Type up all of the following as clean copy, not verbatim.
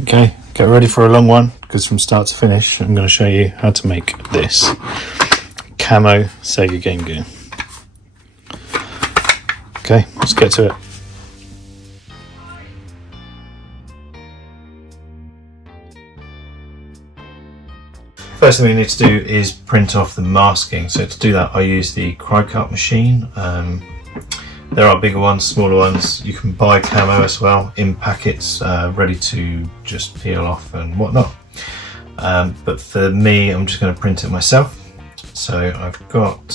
Okay, get ready for a long one, because from start to finish I'm going to show you how to make this camo SEGA game gear. Okay, let's get to it. First thing we need to do is print off the masking. So to do that I use the Toap machine. There are bigger ones, smaller ones. You can buy camo as well in packets, ready to just peel off and whatnot. But for me, I'm just going to print it myself. So I've got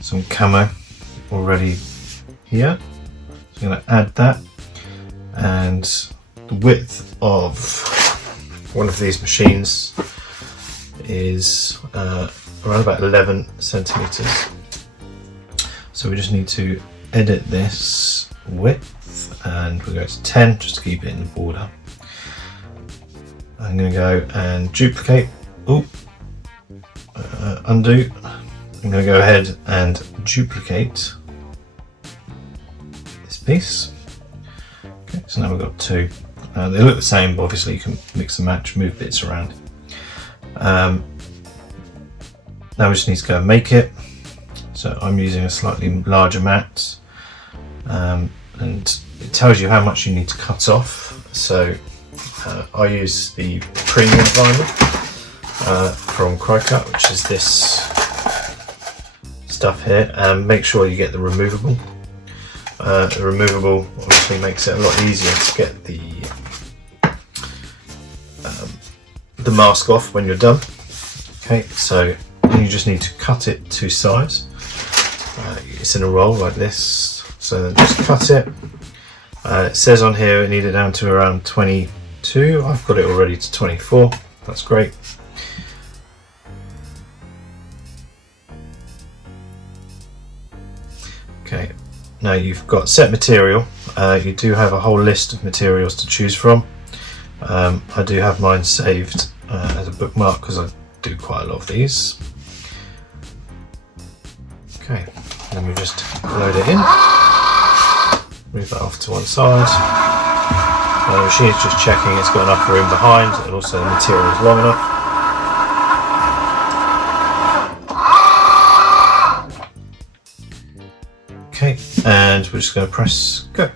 some camo already here. So I'm going to add that, and the width of one of these machines is around about 11 centimeters. So we just need to edit this width, and we'll go to 10 just to keep it in the border. I'm going to go and duplicate, undo. I'm going to go ahead and duplicate this piece. Okay, so now we've got two. They look the same, but obviously you can mix and match, move bits around. Now we just need to go and make it. So I'm using a slightly larger mat, and it tells you how much you need to cut off. So I use the premium vinyl from Toap, which is this stuff here, and make sure you get the removable. The removable obviously makes it a lot easier to get the mask off when you're done. Okay, so you just need to cut it to size. It's in a roll like this, so then just cut it. It says on here it needed down to around 22. I've got it already to 24. That's great. Okay, now you've got set material. You do have a whole list of materials to choose from. I do have mine saved as a bookmark because I do quite a lot of these. Okay, then we just load it in, move that off to one side. The machine is just checking it's got enough room behind, and also the material is long enough. Okay, and we're just going to press go.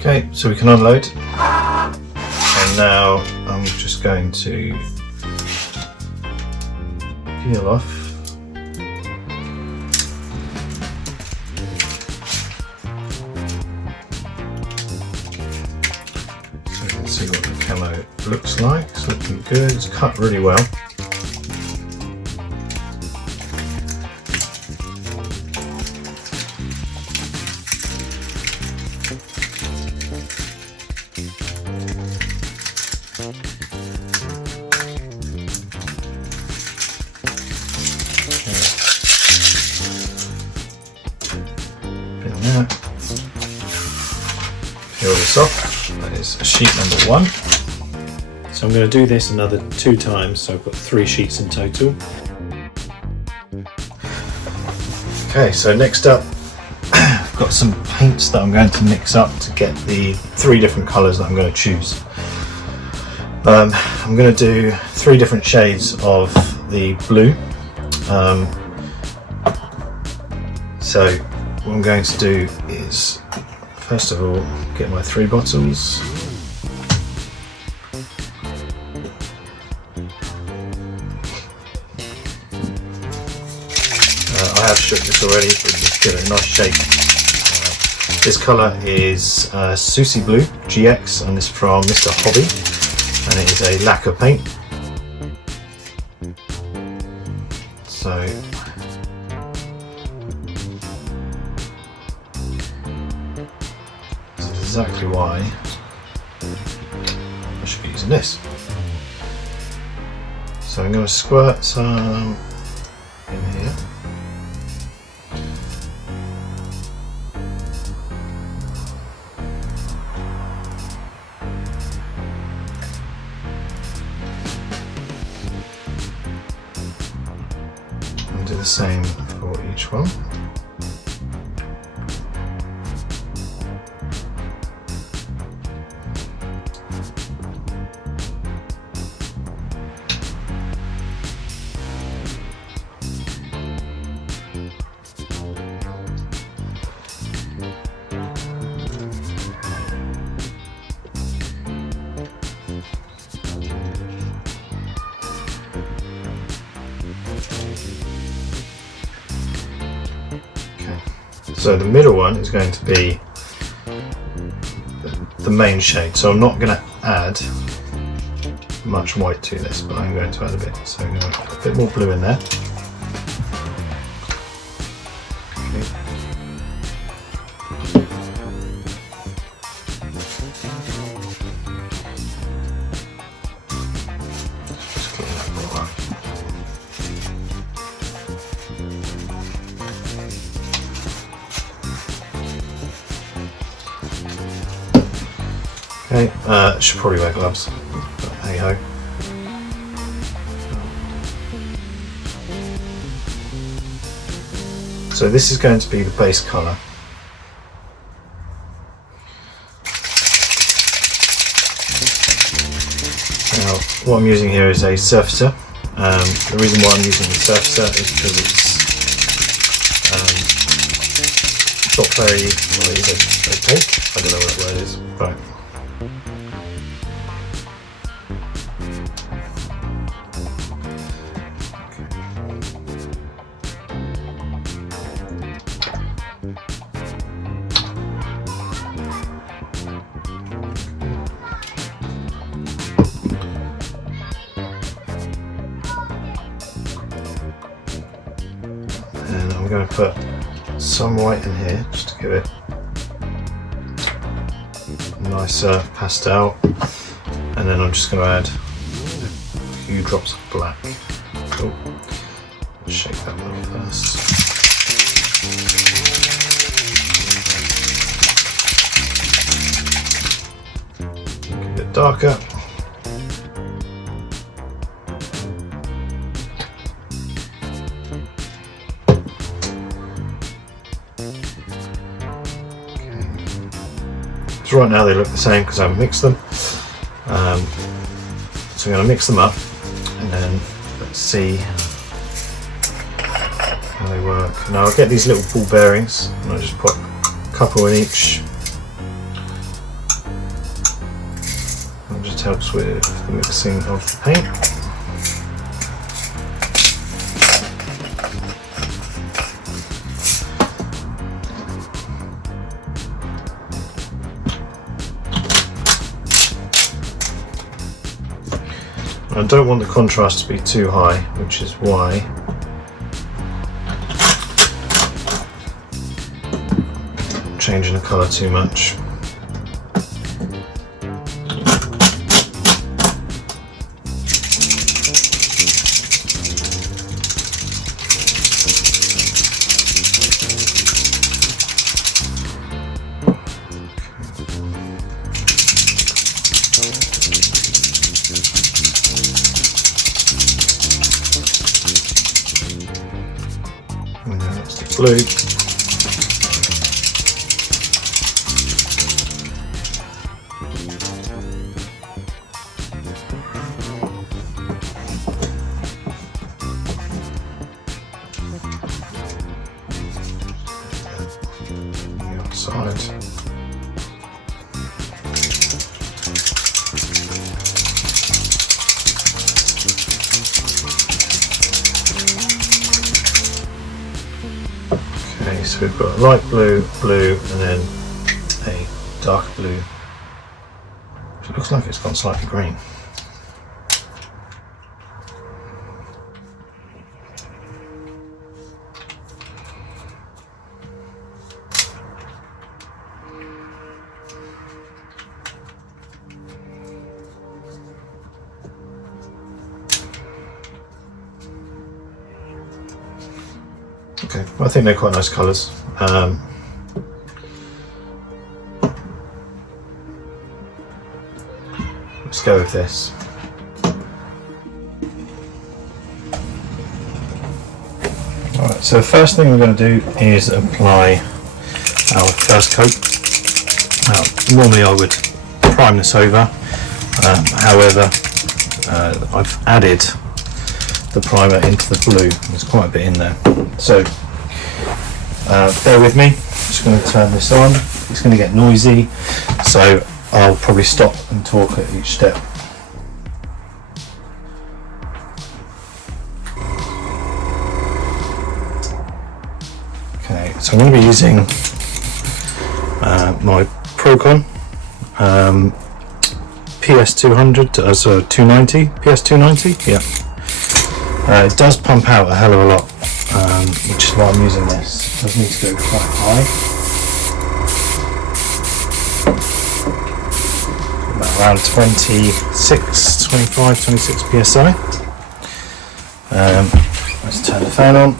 Okay, so we can unload, and now I'm just going to peel off. So you can see what the camo looks like. It's looking good, it's cut really well. Peel this off. That is sheet number 1. So I'm going to do this another 2 times, so I've got 3 sheets in total. Okay, so next up I've got some paints that I'm going to mix up to get the 3 different colours that I'm going to choose. I'm going to do 3 different shades of the blue. So what I'm going to do is, first of all, get my 3 bottles. I have shook this already, but just give it a nice shake. This colour is Susie Blue GX, and it's from Mr. Hobby, and it is a lacquer paint. So this is exactly why I should be using this. So I'm going to squirt some in here. And do the same for each one. So the middle one is going to be the main shade. So I'm not going to add much white to this, but I'm going to add a bit. So I'm going to put a bit more blue in there. Okay. Just clean up all that. Okay, should probably wear gloves, but hey ho. So this is going to be the base colour. Now, what I'm using here is a surfacer. The reason why I'm using the surfacer is because it's not very, well, it is opaque. I don't know what that word is, but and I'm going to put some white in here just to give it a nice pastel, and then I'm just going to add a few drops of black. Oh, shake that one first. Make it a bit darker. So right now they look the same because I haven't mixed them. So I'm going to mix them up and then let's see how they work. Now I'll get these little ball bearings and I'll just put a couple in each. It just helps with the mixing of the paint. I don't want the contrast to be too high, which is why I'm changing the colour too much. And then that's the blue. The outside. Okay, so we've got a light blue, blue, and then a dark blue. It looks like it's gone slightly green. Okay, well, I think they're quite nice colours. Let's go with this. Alright, so the first thing we're going to do is apply our first coat. Now, normally I would prime this over, however I've added the primer into the blue. There's quite a bit in there, so bear with me. I'm just going to turn this on. It's going to get noisy, so I'll probably stop and talk at each step. Okay, so I'm going to be using my Procon PS200, so 290, PS290, yeah. It does pump out a hell of a lot, which is why I'm using this. It does need to go quite high. Around 26, 25, 26 psi. Let's turn the fan on.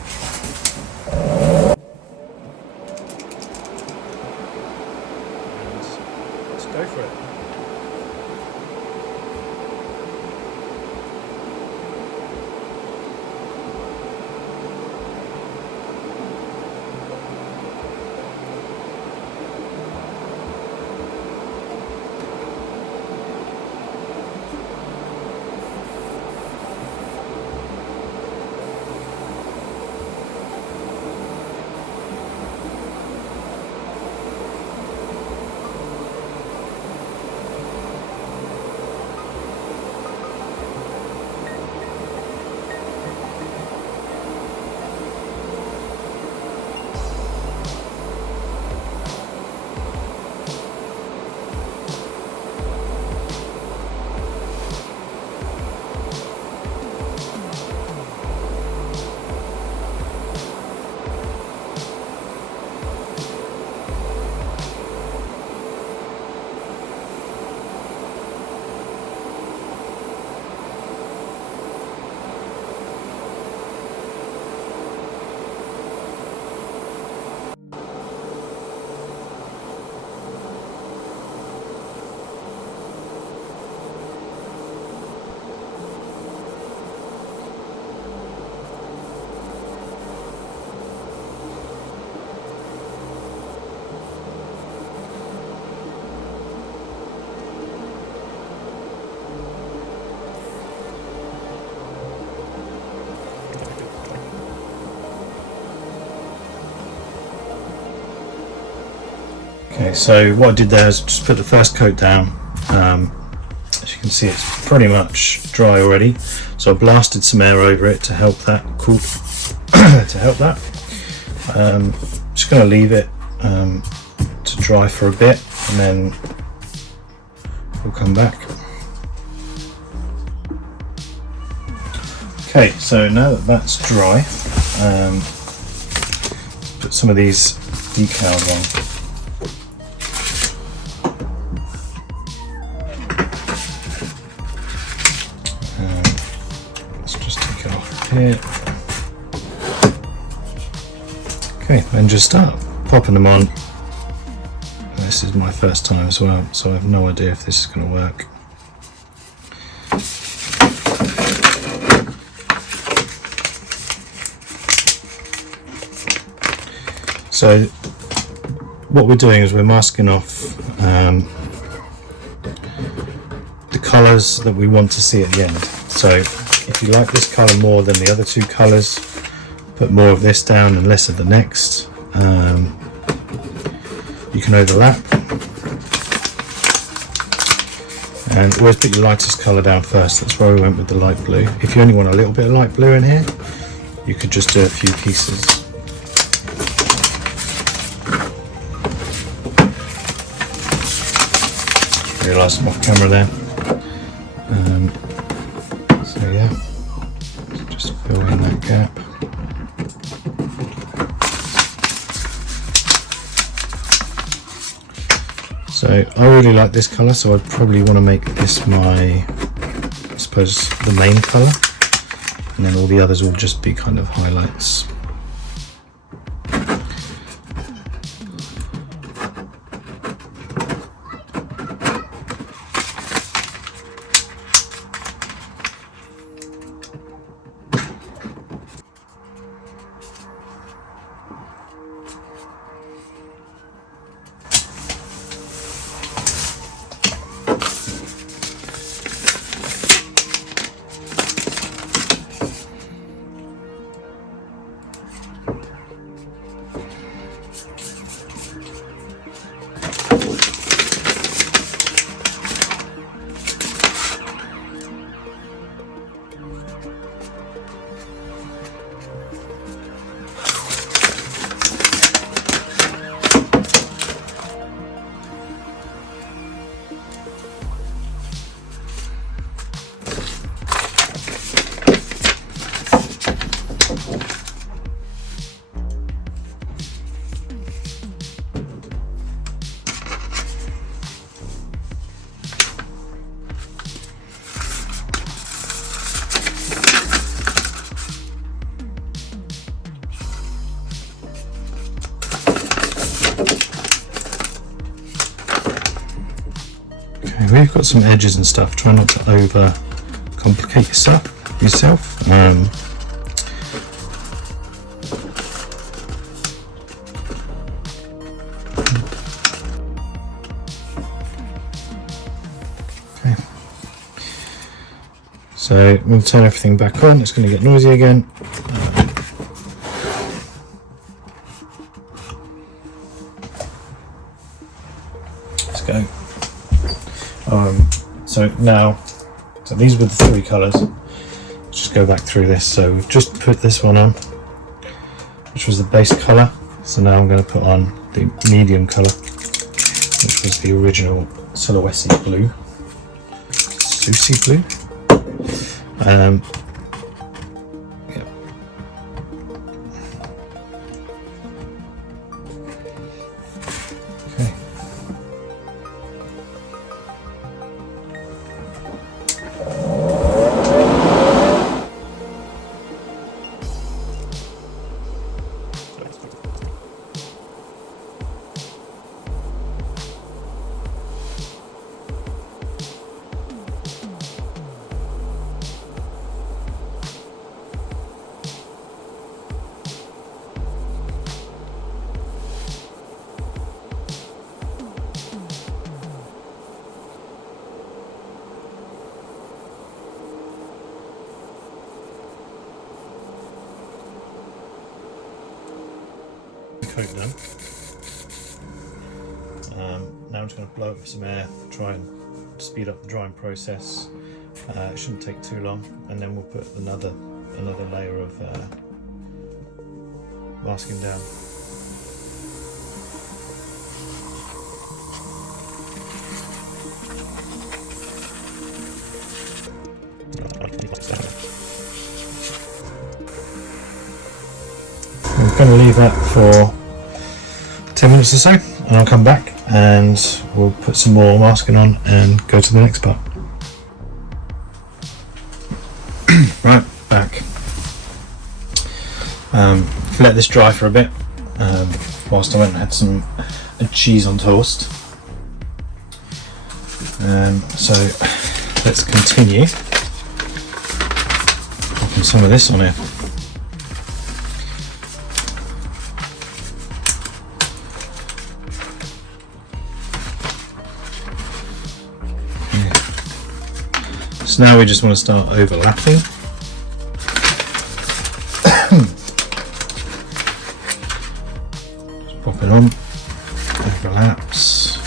Let's go for it. Okay, so what I did there is just put the first coat down. As you can see, it's pretty much dry already. So I blasted some air over it to help that cool. To help that, just going to leave it to dry for a bit, and then we'll come back. Okay, so now that that's dry, put some of these decals on. Here. Okay, and just start popping them on. This is my first time as well, so I have no idea if this is going to work. So what we're doing is we're masking off the colours that we want to see at the end. So if you like this colour more than the other two colours, put more of this down and less of the next. You can overlap. And always put your lightest colour down first. That's why we went with the light blue. If you only want a little bit of light blue in here, you could just do a few pieces. realised I'm off camera there. So yeah, just fill in that gap. So I really like this colour, so I'd probably want to make this my, I suppose, the main colour, and then all the others will just be kind of highlights. We've got some edges and stuff. Try not to over complicate yourself. Okay. So I'm going to turn everything back on. It's going to get noisy again. Let's go. So these were the three colours. Just go back through this. So we've just put this one on, which was the base colour. So now I'm going to put on the medium colour, which was the original Silhouette blue, Susie blue. Yeah. Okay. Coat done. Now I'm just going to blow it with some air, try and speed up the drying process. It shouldn't take too long, and then we'll put another layer of masking down. I'm going to leave that for 10 minutes or so, and I'll come back and we'll put some more masking on and go to the next part. Right, back. Let this dry for a bit whilst I went and had some cheese on toast. So let's continue popping some of this on here. So now we just want to start overlapping. Just pop it on, overlaps.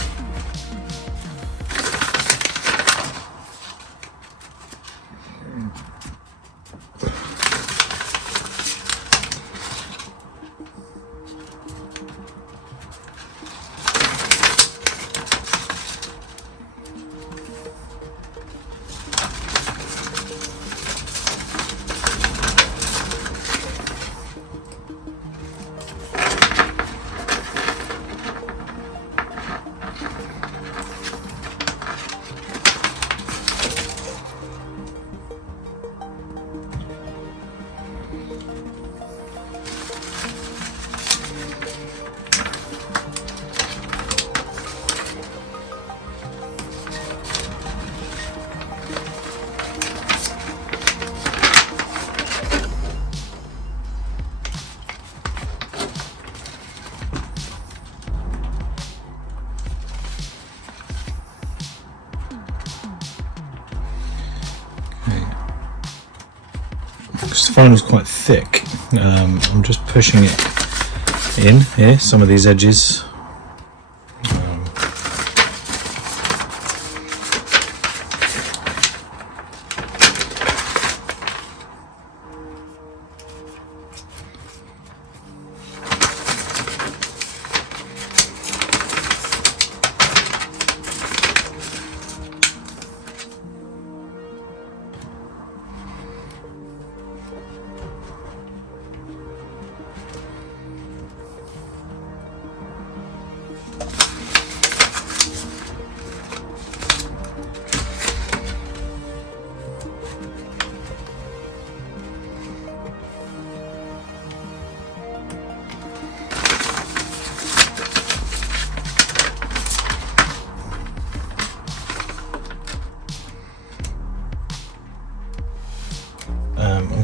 Because the vinyl is quite thick, I'm just pushing it in here, some of these edges.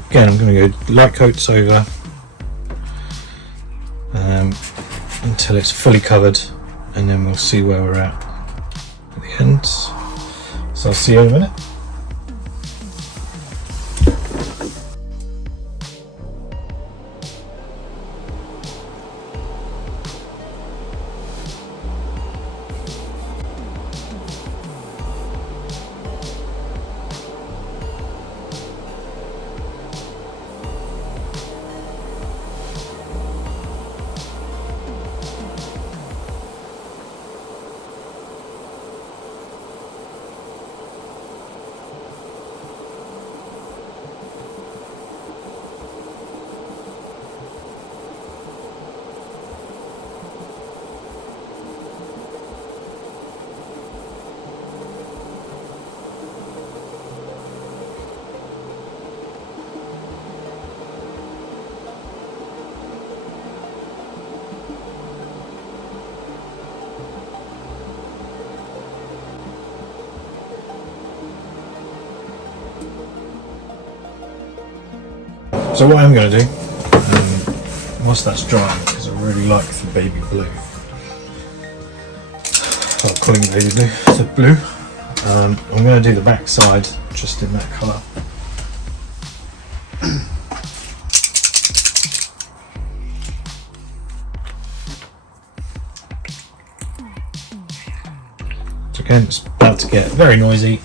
Again, I'm going to go light coats over until it's fully covered, and then we'll see where we're at the end. So I'll see you in a minute. So what I'm going to do, whilst that's drying, because I really like the baby blue, I'm calling it baby blue, the blue, I'm going to do the back side just in that colour. So again, it's about to get very noisy.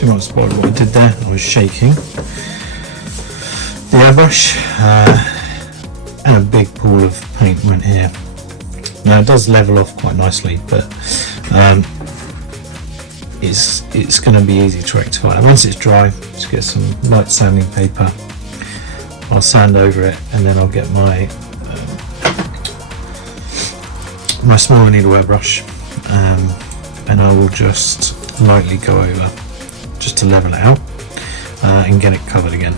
Do not spoil what I did there. I was shaking the airbrush and a big pool of paint went here. Now it does level off quite nicely, but it's going to be easy to rectify. And once it's dry, just get some light sanding paper. I'll sand over it, and then I'll get my my smaller needle airbrush, and I will just lightly go over just to level it out and get it covered again.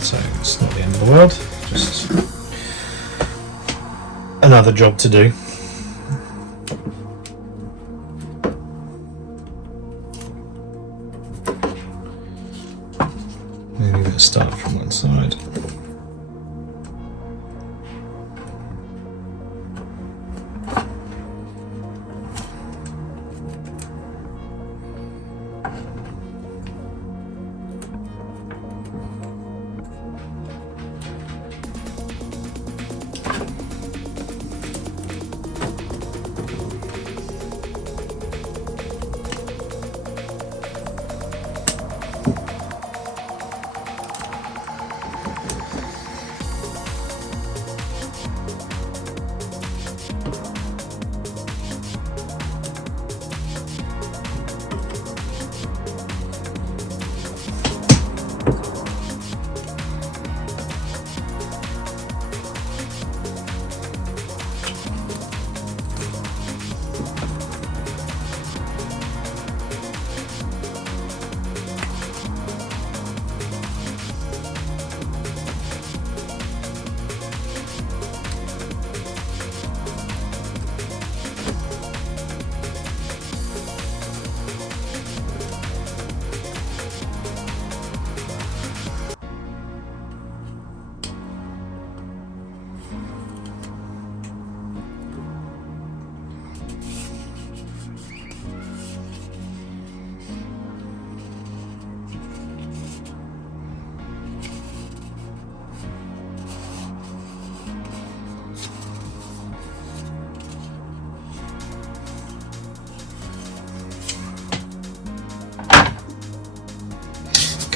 So it's not the end of the world, just another job to do. Maybe going to start from one side.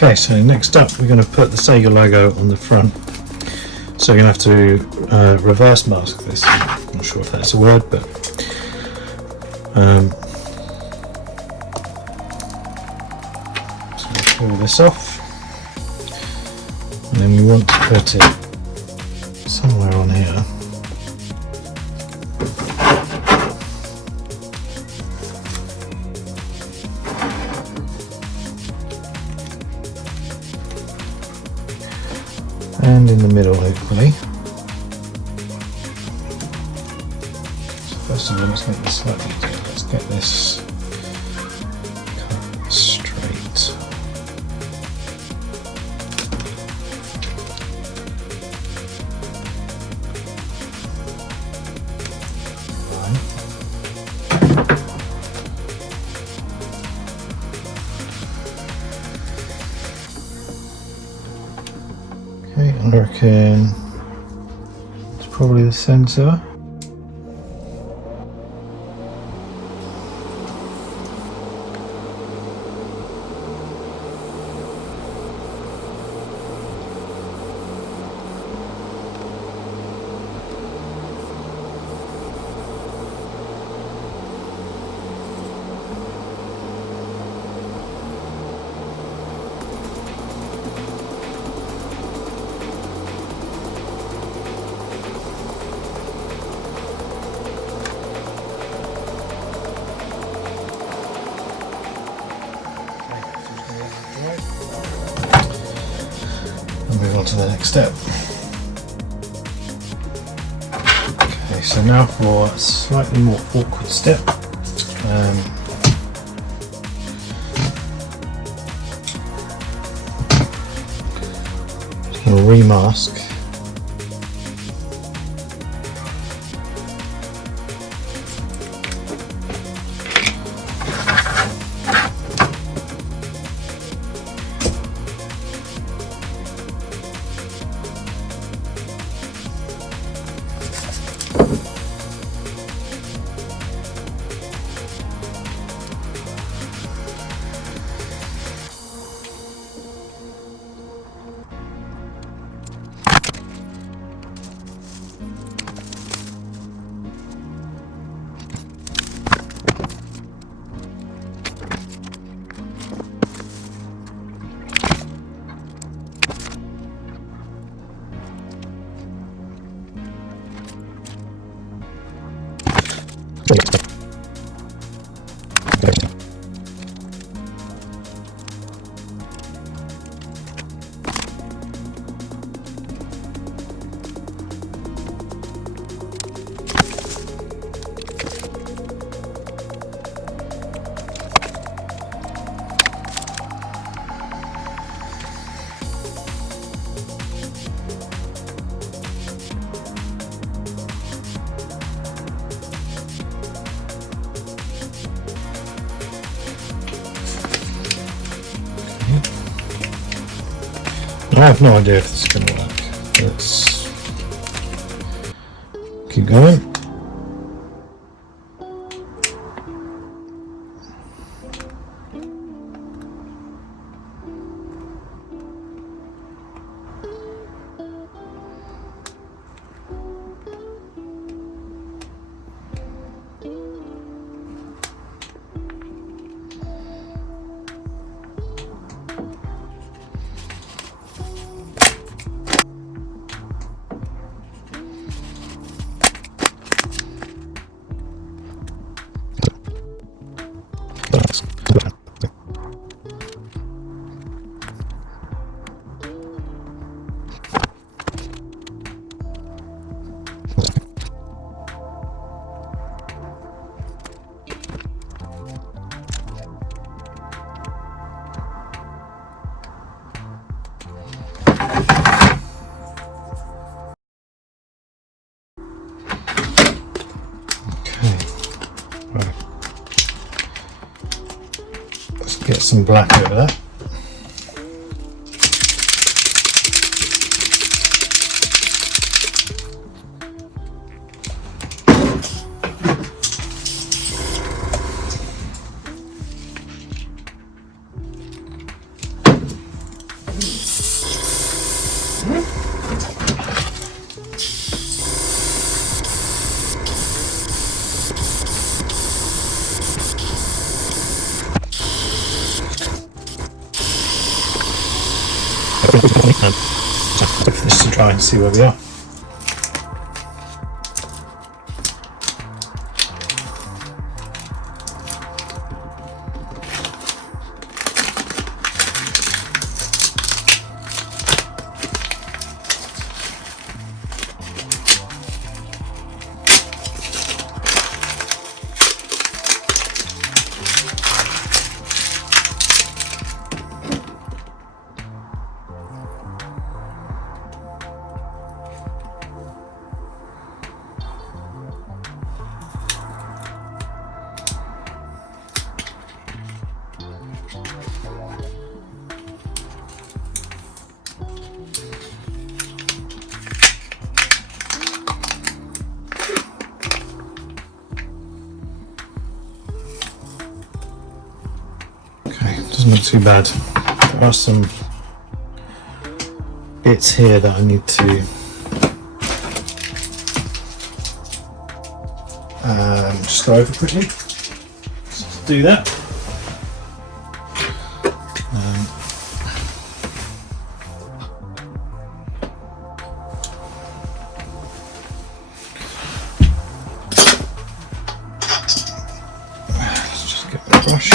Okay, so next up we're going to put the SEGA logo on the front. So you're going to have to reverse mask this. I'm not sure if that's a word, but so pull this off, and then we want to put it somewhere on here. And in the middle, hopefully. So first of all, let's make this slightly easier. Let's get this cut straight. Okay, I reckon it's probably the centre. Move on to the next step. Okay, so now for a slightly more awkward step. Just going to remask. I have no idea if this is going to work. Let's keep going. Right. Let's get some black over that. Just to try and see where we are. Doesn't look too bad. There are some bits here that I need to just go over quickly. Let's do that. Let's just get the brush.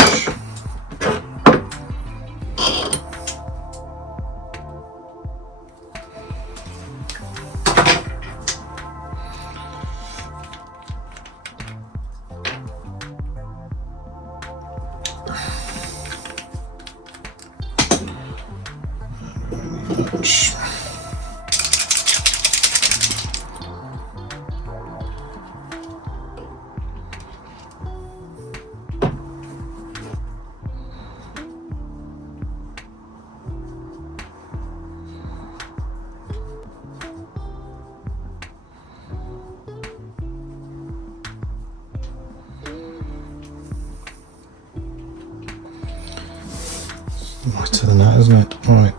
Lighter than that, isn't it? All right.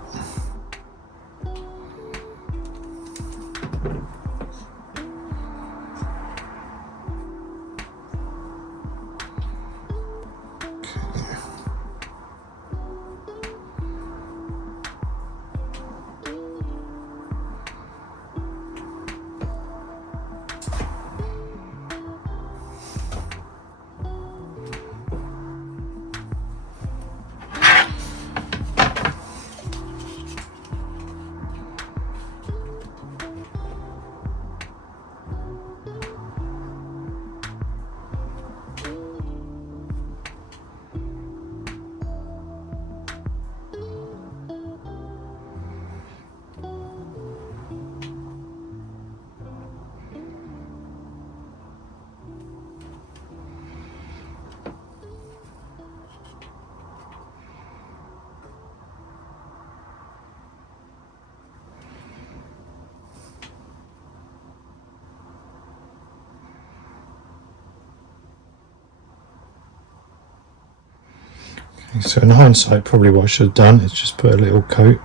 So in hindsight, probably what I should have done is just put a little coat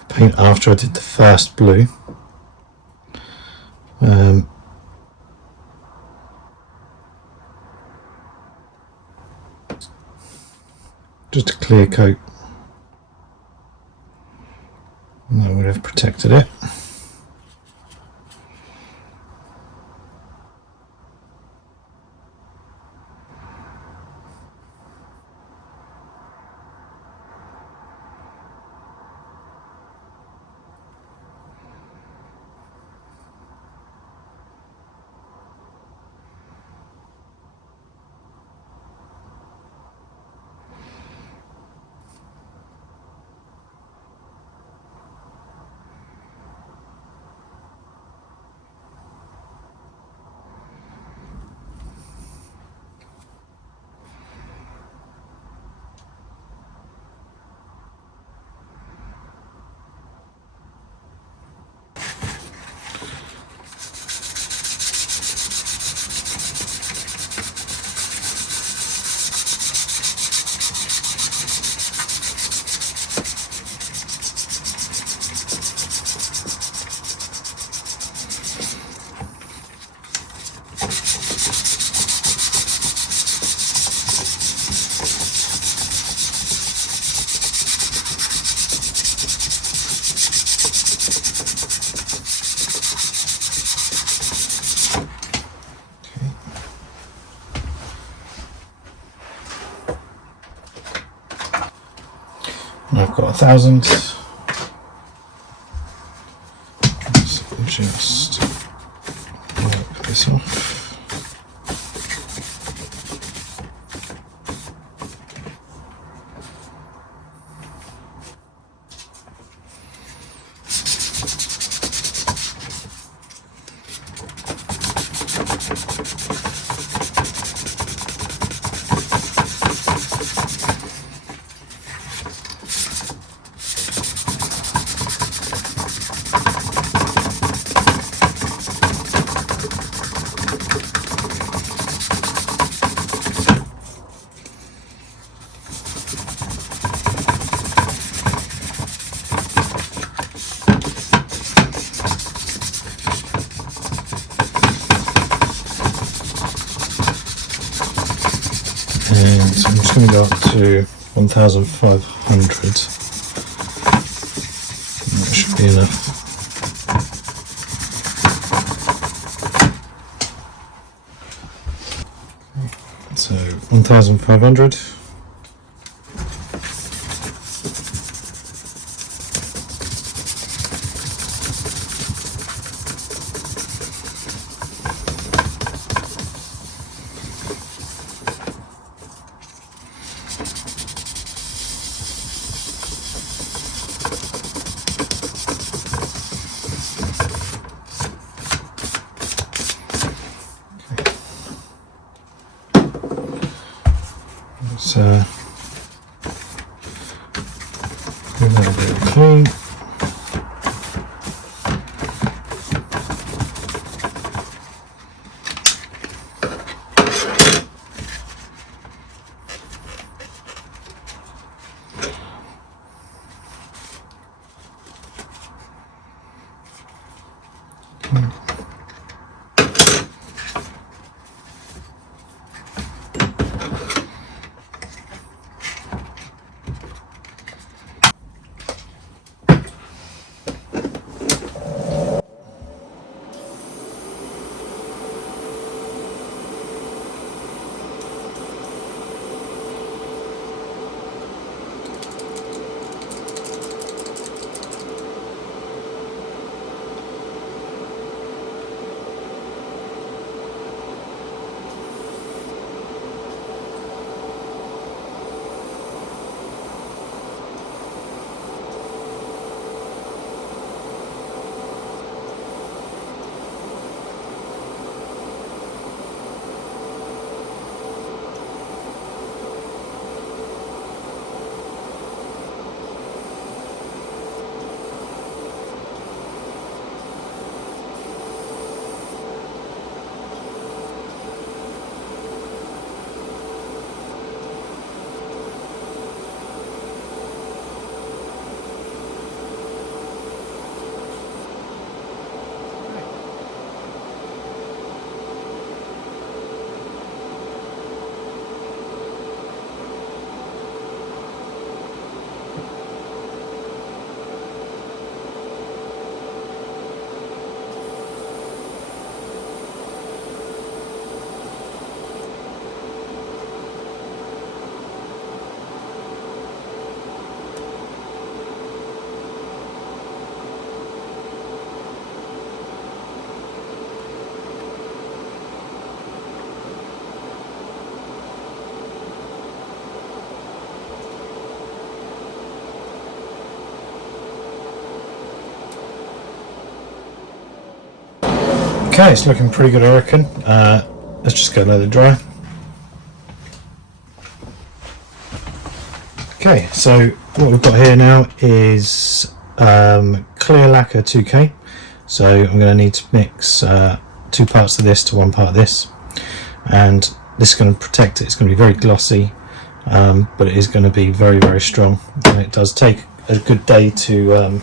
of paint after I did the first blue. Just a clear coat, and that would have protected it. I've got 1,000. Let's just wipe this off. And I'm just going to go up to 1,500. That should be enough. So 1,500. So clean that a bit clean. Okay, it's looking pretty good, I reckon. Let's just go let it dry. Okay, so what we've got here now is clear lacquer 2K. So I'm going to need to mix 2 parts of this to 1 part of this, and this is going to protect it. It's going to be very glossy, but it is going to be very, very strong, and it does take a good day to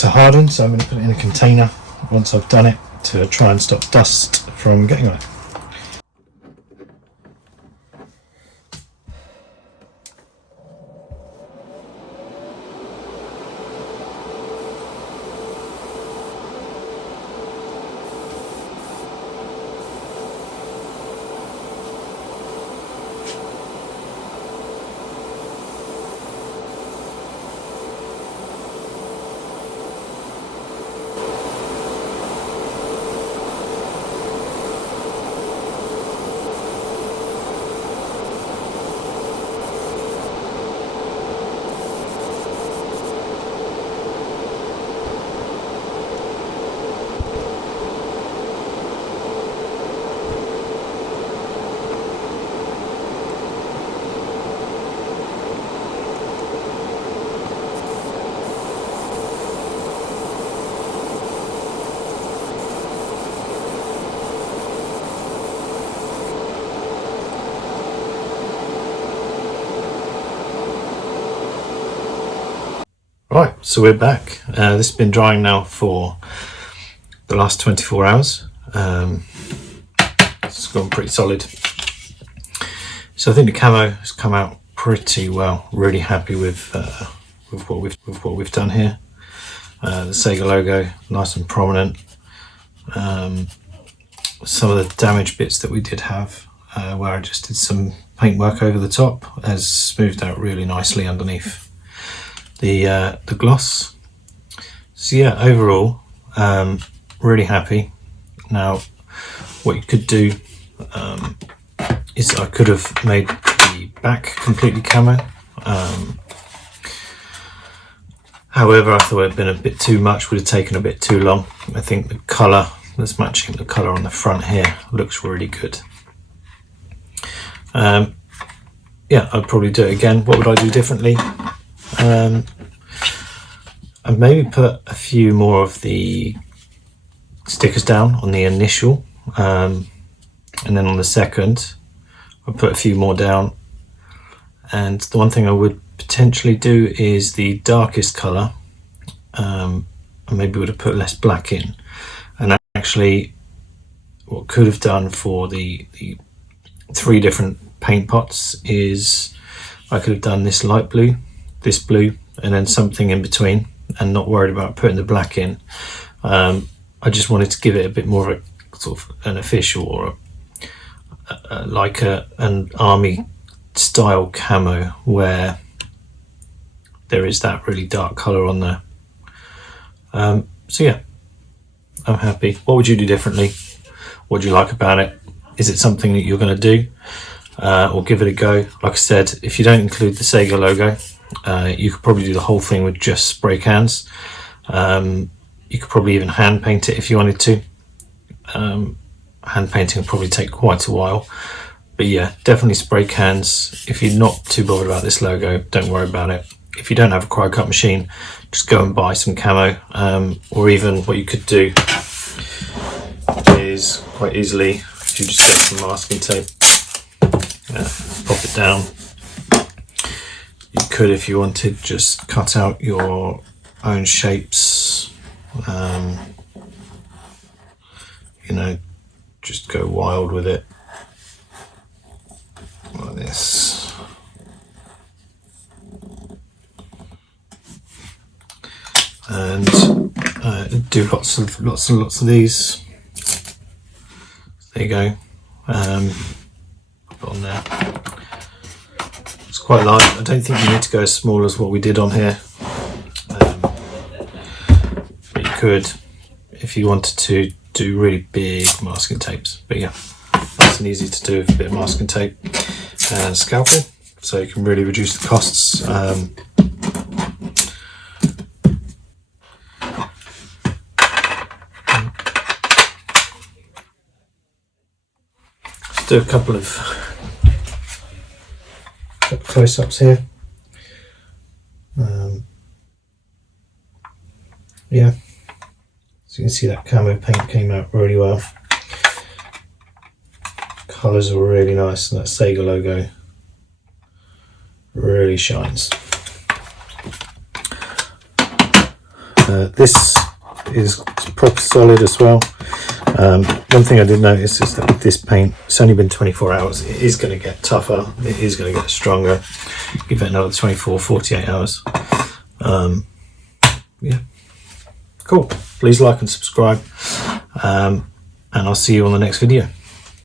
harden. So I'm going to put it in a container once I've done it to try and stop dust from getting on it. Right, so we're back. This has been drying now for the last 24 hours. It's gone pretty solid. So I think the camo has come out pretty well. Really happy with what we've done here. The SEGA logo, nice and prominent. Some of the damaged bits that we did have, where I just did some paint work over the top, has smoothed out really nicely underneath the gloss. So yeah, overall really happy. Now what you could do is I could have made the back completely camo, however I thought it had been a bit too much, would have taken a bit too long. I think the colour that's matching the colour on the front here looks really good. Yeah, I'd probably do it again. What would I do differently? I'd maybe put a few more of the stickers down on the initial, and then on the second I'll put a few more down. And the one thing I would potentially do is the darkest colour, I maybe would have put less black in. And actually what could have done for the 3 different paint pots is I could have done this light blue, this blue, and then something in between, and not worried about putting the black in. I just wanted to give it a bit more of a sort of an official, or like an army style camo, where there is that really dark colour on there. So yeah, I'm happy. What would you do differently? What do you like about it? Is it something that you're going to do, or give it a go? Like I said, if you don't include the SEGA logo, you could probably do the whole thing with just spray cans. You could probably even hand paint it if you wanted to. Hand painting will probably take quite a while, but yeah, definitely spray cans. If you're not too bothered about this logo, don't worry about it. If you don't have a cryo cut machine, just go and buy some camo, or even what you could do is quite easily, if you just get some masking tape, pop it down. You could, if you wanted, just cut out your own shapes, you know, just go wild with it like this. And do lots of these. There you go. Put on there. It's quite large. I don't think you need to go as small as what we did on here, but you could if you wanted to do really big masking tapes. But yeah, nice and easy to do with a bit of masking tape and scalpel, so you can really reduce the costs. do a couple of close-ups here. Yeah, so you can see that camo paint came out really well. Colours are really nice, and that SEGA logo really shines. This is proper solid as well. One thing I did notice is that this paint, it's only been 24 hours. It is going to get tougher. It is going to get stronger. Give it another 24, 48 hours. Yeah, cool. Please like and subscribe, and I'll see you on the next video.